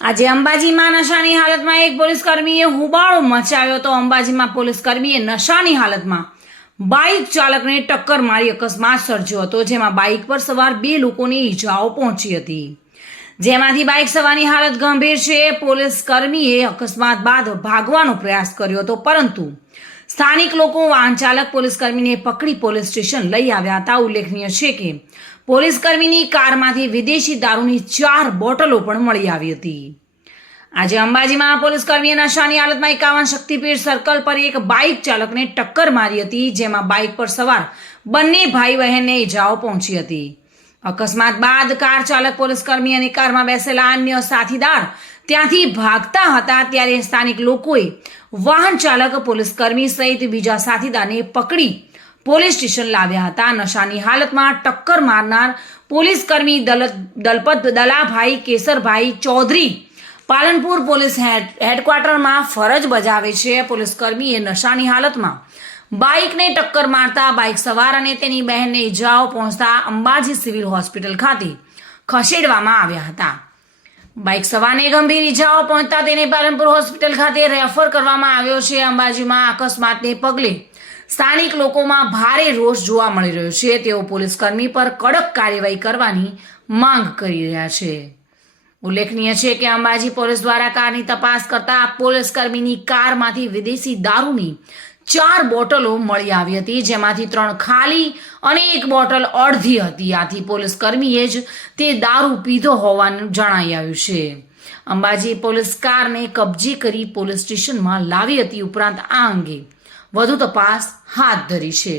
આજે અંબાજીમાં નશાની હાલતમાં એક પોલીસકર્મીએ હોબાળો મચાવ્યો તો અંબાજીમાં પોલીસકર્મીએ નશાની હાલતમાં બાઇક ચાલકને ટક્કર મારી અકસ્માત સર્જ્યો હતો, જેમાં બાઇક પર સવાર 2 લોકોને ઈજાઓ પહોંચી હતી, જેમાંથી બાઇક સવારની હાલત ગંભીર છે। પોલીસકર્મીએ અકસ્માત બાદ ભાગવાનો પ્રયાસ કર્યો હતો, પરંતુ સ્થાનિક લોકો વાહન ચાલક પોલીસકર્મીને પકડી પોલીસ સ્ટેશન લઈ આવ્યા હતા। ઉલ્લેખનીય છે કે પોલીસકર્મીની કારમાંથી વિદેશી દારૂની 4 બોટલો પણ મળી આવી હતી। આજે અંબાજીમાં પોલીસકર્મીએ નશાની હાલતમાં 51 શક્તિપીઠ સર્કલ પર એક બાઇક ચાલકને ટક્કર મારી હતી, જેમાં બાઇક પર સવાર બંને ભાઈ બહેનને ઈજાઓ પહોંચી હતી। અકસ્માત બાદ કાર ચાલક પોલીસકર્મી અને કારમાં બેસેલા અન્ય સાથીદાર ત્યાંથી ભાગતા હતા, ત્યારે સ્થાનિક લોકોએ વાહન ચાલક પોલીસકર્મી સહિત બીજા સાથીદારને પકડી પોલીસ સ્ટેશન લાવ્યા હતા। નશાની હાલતમાં ટક્કર મારનાર પોલીસકર્મી દલપત દલાભાઈ કેસરભાઈ ચૌધરી પાલનપુર પોલીસ હેડક્વાર્ટરમાં ફરજ બજાવે છે। પોલીસકર્મીએ નશાની હાલતમાં બાઇકને ટક્કર મારતા બાઇક સવાર અને તેની બહેનને ઈજાઓ પહોંચતા અંબાજી સિવિલ હોસ્પિટલ ખાતે ખસેડવામાં આવ્યા હતા। બાઇક સવારને ગંભીર ઈજાઓ પહોંચતા તેને પાલનપુર હોસ્પિટલ ખાતે રેફર કરવામાં આવ્યો છે। અંબાજીમાં અકસ્માતને પગલે સ્થાનિક લોકોમાં ભારે રોષ જોવા મળી રહ્યો છે। તેઓ પોલીસકર્મી પર કડક કાર્યવાહી કરવાની માંગ કરી રહ્યા છે। ઉલ્લેખનીય છે કે અંબાજી પોલીસ દ્વારા કારની તપાસ કરતા પોલીસકર્મીની કારમાંથી વિદેશી દારૂની 4 બોટલો મળી આવી હતી, જેમાંથી 3 ખાલી અને 1 બોટલ અડધી હતી। આથી પોલીસકર્મીએ જ તે દારૂ પીધો હોવાનું જણાઈ આવ્યું છે। અંબાજી પોલીસ કારને કબજે કરી પોલીસ સ્ટેશનમાં લાવી હતી। ઉપરાંત આ અંગે વધુ તપાસ હાથ ધરી છે।